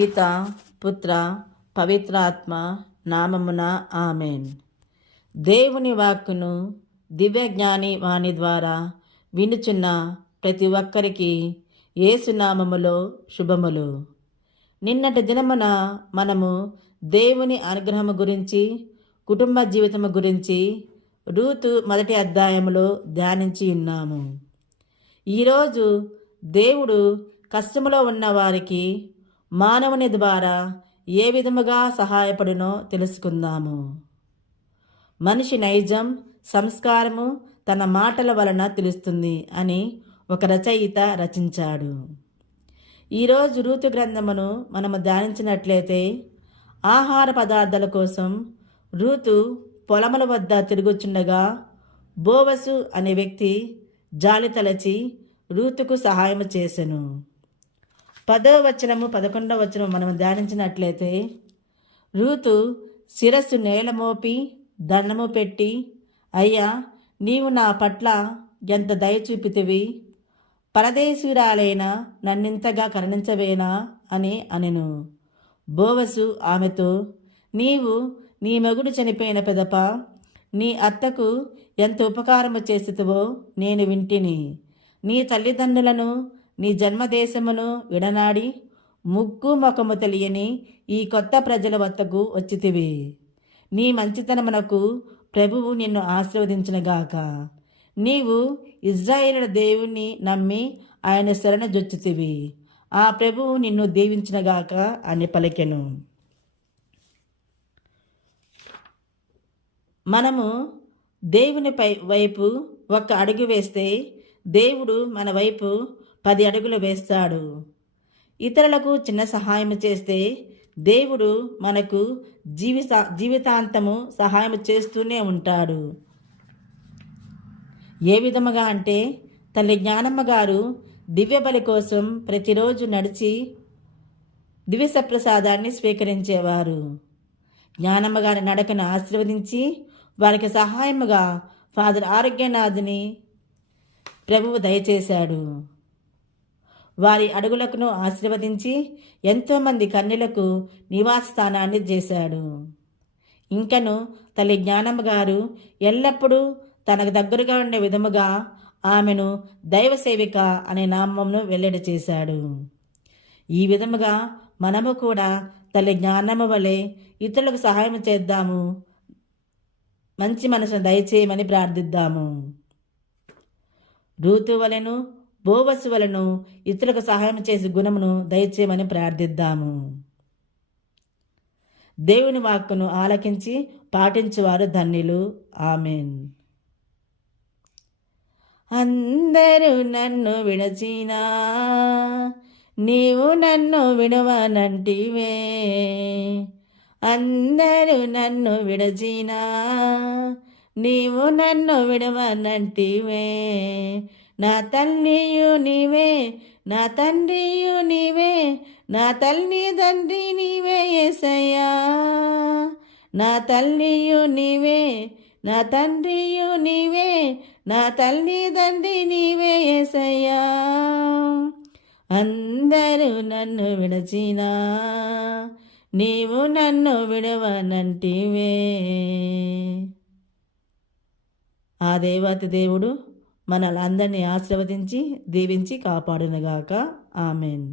పిత పుత్ర పవిత్రాత్మ నామమున ఆమెన్. దేవుని వాక్కును దివ్యజ్ఞాని వాణి ద్వారా వినుచున్న ప్రతి ఒక్కరికి యేసునామములో శుభములు. నిన్నటి దినమున మనము దేవుని అనుగ్రహము గురించి, కుటుంబ జీవితము గురించి రూతు 1వ అధ్యాయములో ధ్యానించి ఉన్నాము. ఈరోజు దేవుడు కష్టములో ఉన్న వారికి మానవుని ద్వారా ఏ విధముగా సహాయపడునో తెలుసుకుందాము. మనిషి నైజం, సంస్కారము తన మాటల వలన తెలుస్తుంది అని ఒక రచయిత రచించాడు. ఈరోజు రూతు గ్రంథమును మనము ధ్యానించినట్లయితే ఆహార పదార్థాల కోసం రూతు పొలముల వద్ద తిరుగుచుండగా బోవసు అనే వ్యక్తి జాలి తలచి రూతుకు సహాయం చేసెను. 10వ వచనము 11వ వచనము మనం ధ్యానించినట్లయితే రూతు శిరస్సు నేల మోపి దండము పెట్టి, అయ్యా, నీవు నా పట్ల ఎంత దయ చూపితివి, పరదేశురాలైన నన్నింతగా కరుణించవేనా అని అనెను. బోవసు ఆమెతో, నీవు నీ మొగుడు చనిపోయిన పిదప నీ అత్తకు ఎంత ఉపకారము చేసితివో నేను వింటిని. నీ తల్లిదండ్రులను, నీ జన్మదేశమును విడనాడి ముక్కు ముఖము తెలియని ఈ కొత్త ప్రజల వద్దకు వచ్చితివి. నీ మంచితనమునకు ప్రభువు నిన్ను ఆశీర్వదించునుగాక. నీవు ఇజ్రాయేలు దేవుణ్ణి నమ్మి ఆయన శరణ జొచ్చుతివి. ఆ ప్రభువు నిన్ను దీవించునుగాక అని పలికెను. మనము దేవుని వైపు ఒక అడుగు వేస్తే దేవుడు మన వైపు 10 అడుగులు వేస్తాడు. ఇతరులకు చిన్న సహాయం చేస్తే దేవుడు మనకు జీవితాంతము సహాయం చేస్తూనే ఉంటాడు. ఏ విధముగా అంటే, తల్లి జ్ఞానమ్మ గారు దివ్య బలి కోసం ప్రతిరోజు నడిచి దివ్య సప్రసాదాన్ని స్వీకరించేవారు. జ్ఞానమ్మ గారి నడకను ఆశీర్వదించి వారికి సహాయముగా ఫాదర్ ఆరోగ్యనాథుని ప్రభువు దయచేశాడు. వారి అడుగులకును ఆశీర్వదించి ఎంతోమంది కన్యలకు నివాస స్థానాన్ని చేశాడు. ఇంకను తల్లి జ్ఞానమ్మ గారు ఎల్లప్పుడూ తనకు దగ్గరగా ఉండే విధముగా ఆమెను దైవ సేవిక అనే నామమును వెల్లడి చేశాడు. ఈ విధముగా మనము కూడా తల్లి జ్ఞానమ్మ వలె ఇతరులకు సహాయం చేద్దాము, మంచి మనసును దయచేయమని ప్రార్థిద్దాము. రూతు వలెను బోవసు వలను ఇతరులకు సహాయం చేసే గుణమును దయచేయమని ప్రార్థిద్దాము. దేవుని వాక్కును ఆలకించి పాటించువారు ధన్యులు. ఆమెన్. అందరూ నన్ను విడచినా నీవు నన్ను విడవనంటివే, అందరూ నన్ను విడచినా నీవు నన్ను విడవనంటివే, నా తల్లియు నీవే, నా తండ్రియు నీవే, నా తల్లి తండ్రి నీవే యేసయ్యా, నా తల్లియు నీవే, నా తండ్రియు నీవే, నా తల్లి తండ్రి నీవే యేసయ్యా. అందరూ నన్ను విడచినా నీవు నన్ను విడవనంటివే. ఆ దేవత దేవుడు మనల్ని అందరినీ ఆశీర్వదించి దీవించి కాపాడునుగాక. ఆమెన్.